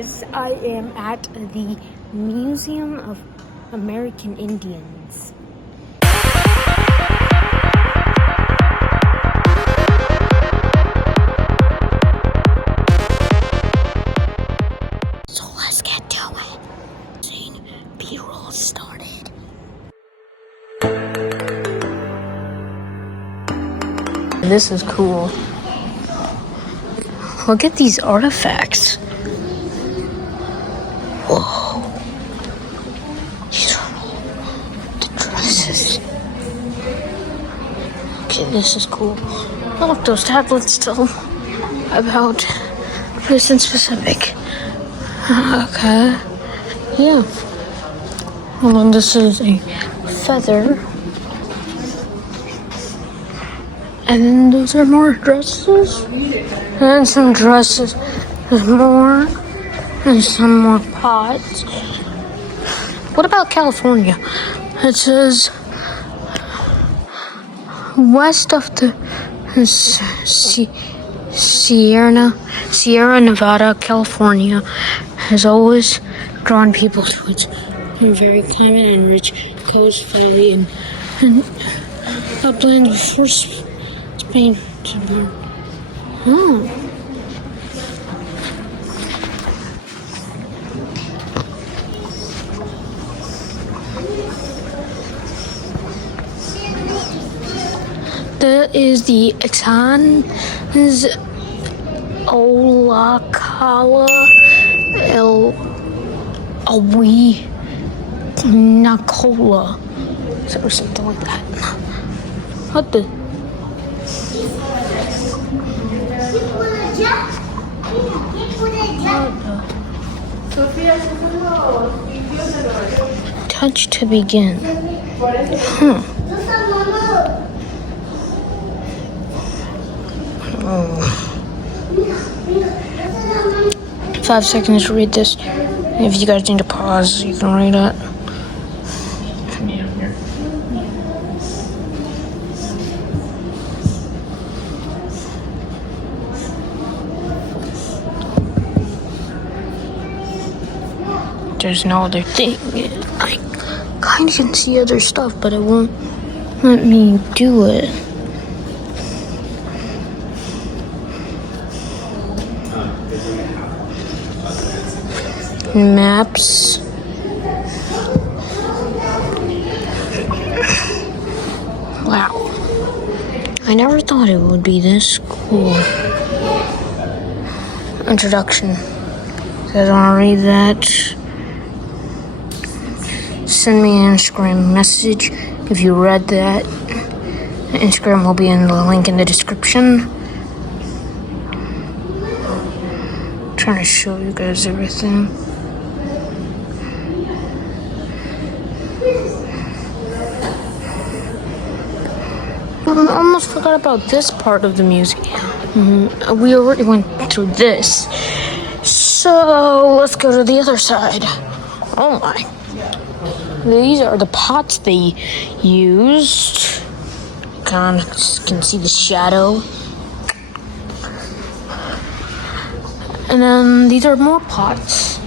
guys, I am at the Museum of American Indians. So let's get to it. Seeing B-roll started. This is cool. Look at these artifacts. Whoa. These are the dresses. Okay, this is cool. Look, those tablets tell about a person specific. Okay. Yeah. Hold on, this is a feather. And then those are more dresses. And some dresses. There's more. And some more pots. What about California? It says west of the Sierra Nevada, California has always drawn people to its very climate and rich coast, valley, and upland before Spain was born. Oh. That is the Exans Olakala El Awi Nakola, or something like that. What the? Touch to begin. 5 seconds to read this. If you guys need to pause, you can read it. There's no other thing. I kind of can see other stuff, but it won't let me do it. Maps. Wow. I never thought it would be this cool. Introduction. You guys want to read that? Send me an Instagram message if you read that. Instagram will be in the link in the description. I'm trying to show you guys everything. I almost forgot about this part of the museum. We already went through this. So let's go to the other side. Oh my. These are the pots they used. Kind of can see the shadow. And then these are more pots.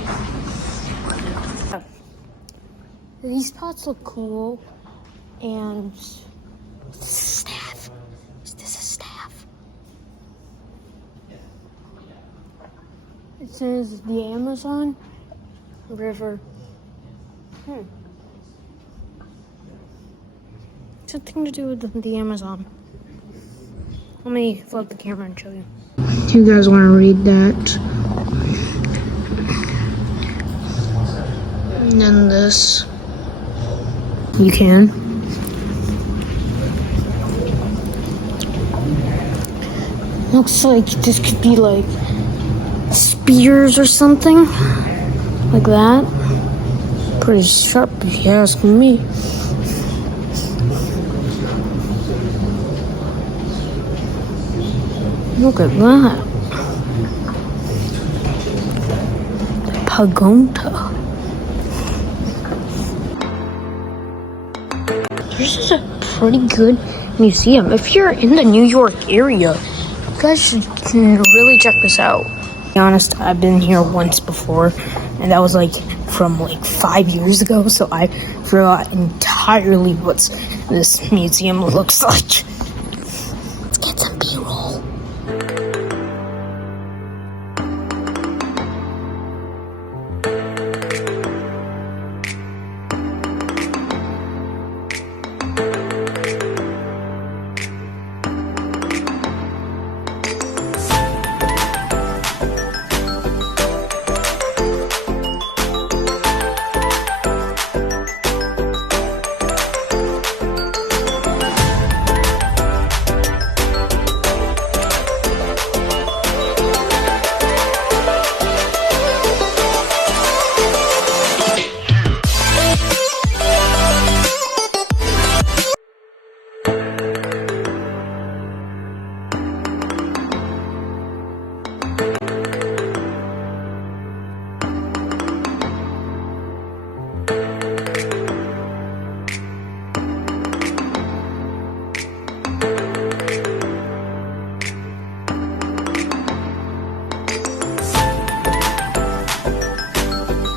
These pots look cool. And staff. Is this a staff? It says the Amazon River. Something to do with the Amazon. Let me flip the camera and show you. Do you guys want to read that? And then this. You can. Looks like this could be like spears or something. Like that. Pretty sharp if you ask me. Look at that. Pagoda. This is a pretty good museum. If you're in the New York area, you guys should really check this out. be honest, I've been here once before, and that was like from like 5 years ago, so I forgot entirely what this museum looks like. Let's get some B-roll.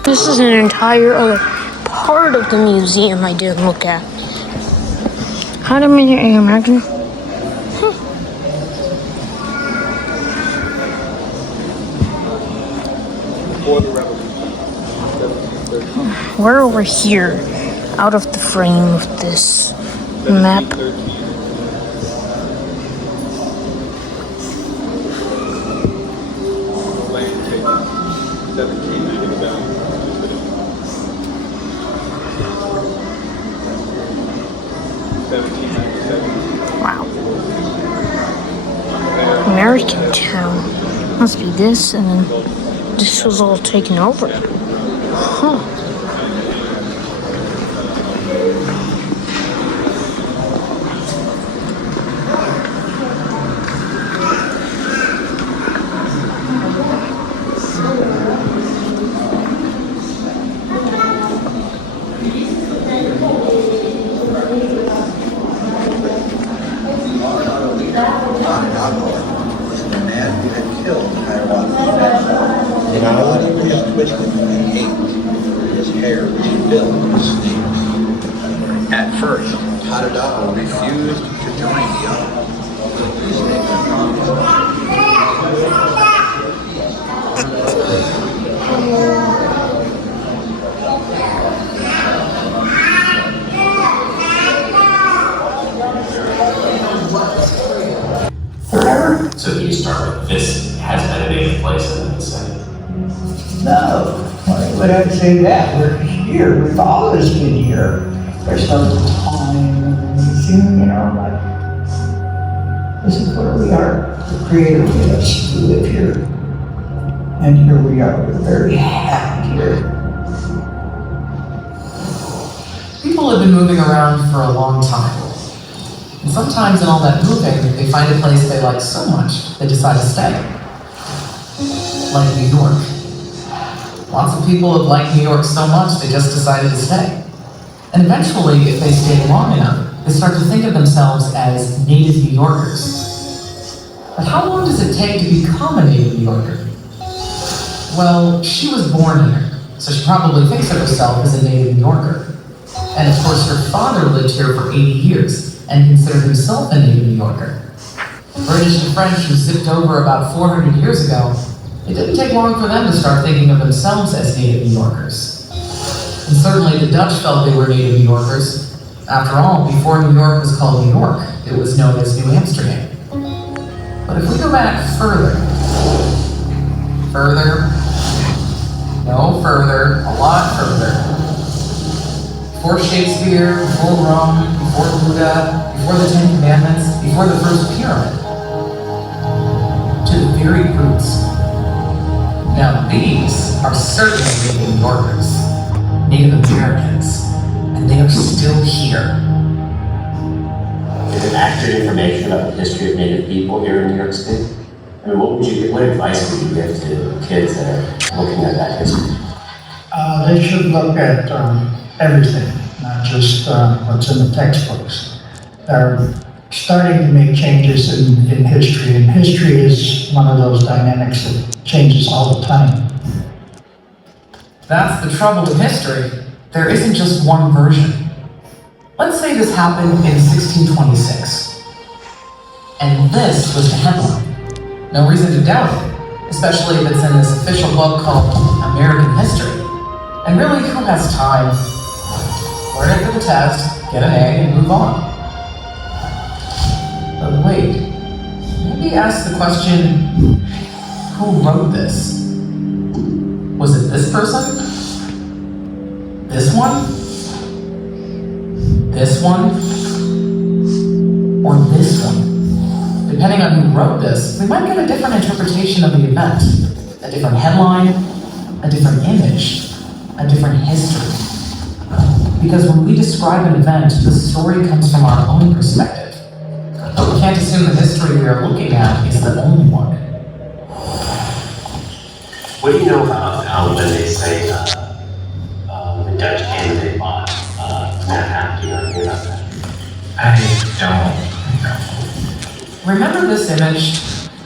This is an entire other part of the museum I didn't look at. How do you imagine? We're over here, out of the frame of this map. Wow. American Town. Must be this, and then this was all taken over. Huh. His hair was filled with snakes. At first, Hadadapo refused to join the others. These snakes So you start with this has been a big place in the city. No, why would I say that? We're here, we've always been here. There's no time, like, this is where we are. The Creator made us to live here. And here we are, we're very happy here. People have been moving around for a long time. And sometimes in all that moving, they find a place they like so much, they decide to stay. Like New York. Lots of people have liked New York so much, they just decided to stay. And eventually, if they stay long enough, they start to think of themselves as native New Yorkers. But how long does it take to become a native New Yorker? Well, she was born here, so she probably thinks of herself as a native New Yorker. And of course, her father lived here for 80 years and considered himself a native New Yorker. British and French, who zipped over about 400 years ago, it didn't take long for them to start thinking of themselves as native New Yorkers. And certainly the Dutch felt they were native New Yorkers. After all, before New York was called New York, it was known as New Amsterdam. But if we go back further, a lot further. Before Shakespeare, before Rome, before Buddha, before the Ten Commandments, before the first pyramid. To the very roots. Now these are certainly Native New Yorkers, Native Americans, and they are still here. Is it accurate information about the history of Native people here in New York City? I mean, what advice would you give to kids that are looking at that history? They should look at everything, not just what's in the textbooks. There are starting to make changes in history, and history is one of those dynamics that changes all the time. That's the trouble with history. There isn't just one version. Let's say this happened in 1626. And this was the headline. No reason to doubt it, especially if it's in this official book called American History. And really, who has time? Learn it for the test, get an A, and move on. But wait, maybe ask the question, who wrote this? Was it this person? This one? This one? Or this one? Depending on who wrote this, we might get a different interpretation of the event. A different headline, a different image, a different history. Because when we describe an event, the story comes from our own perspective. But we can't assume the history we are looking at is the only one. What do you know about when they say the Dutch came and they bought Manhattan? Do you know anything about that? I don't know. Remember this image?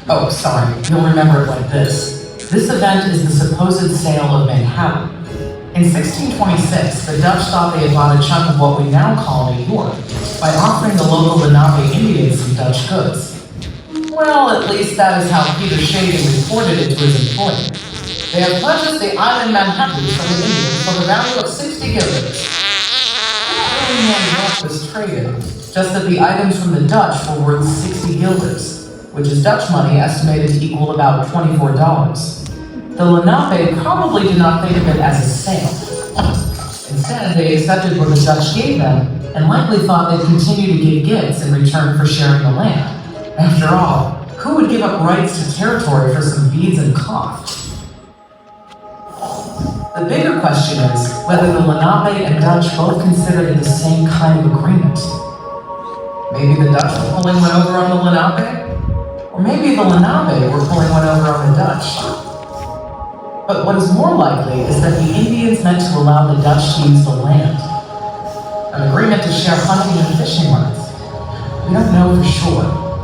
Oh, sorry, you'll remember it like this. This event is the supposed sale of Manhattan. In 1626, the Dutch thought they had bought a chunk of what we now call New York by offering the local Lenape Indians some Dutch goods. Well, at least that is how Peter Shaden reported it to his employer. They have purchased the island Manhattan from the Indians for the value of 60 guilders. Not really more York was traded, just that the items from the Dutch were worth 60 guilders, which is Dutch money estimated to equal about $24. The Lenape probably did not think of it as a sale. Instead, they accepted what the Dutch gave them and likely thought they'd continue to give gifts in return for sharing the land. After all, who would give up rights to territory for some beads and cloth? The bigger question is whether the Lenape and Dutch both considered it the same kind of agreement. Maybe the Dutch were pulling one over on the Lenape? Or maybe the Lenape were pulling one over on the Dutch? But what is more likely is that the Indians meant to allow the Dutch to use the land. An agreement to share hunting and fishing rights. We don't know for sure,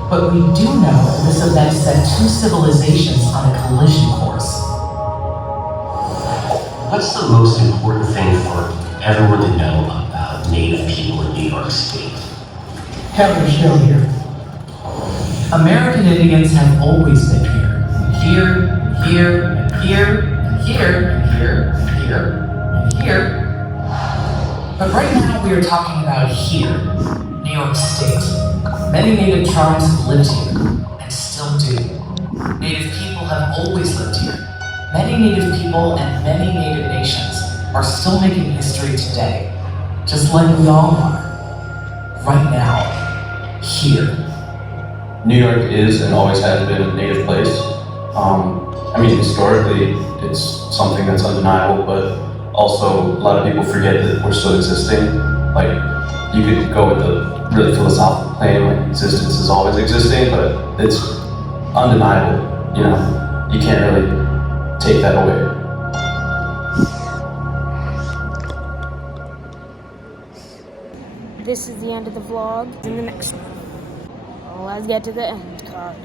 but we do know that this event set two civilizations on a collision course. What's the most important thing for everyone to know about Native people in New York State? Hell, they're still here. American Indians have always been here. Here, here, here, here, here, here, and here. But right now we are talking about here, New York State. Many native tribes have lived here, and still do. Native people have always lived here. Many native people and many native nations are still making history today, just like we all are. Right now, here. New York is and always has been a native place. Historically, it's something that's undeniable, but also a lot of people forget that we're still existing. Like, you could go with the really philosophical claim, like existence is always existing, but it's undeniable, You can't really take that away. This is the end of the vlog. In the next one, let's get to the end card.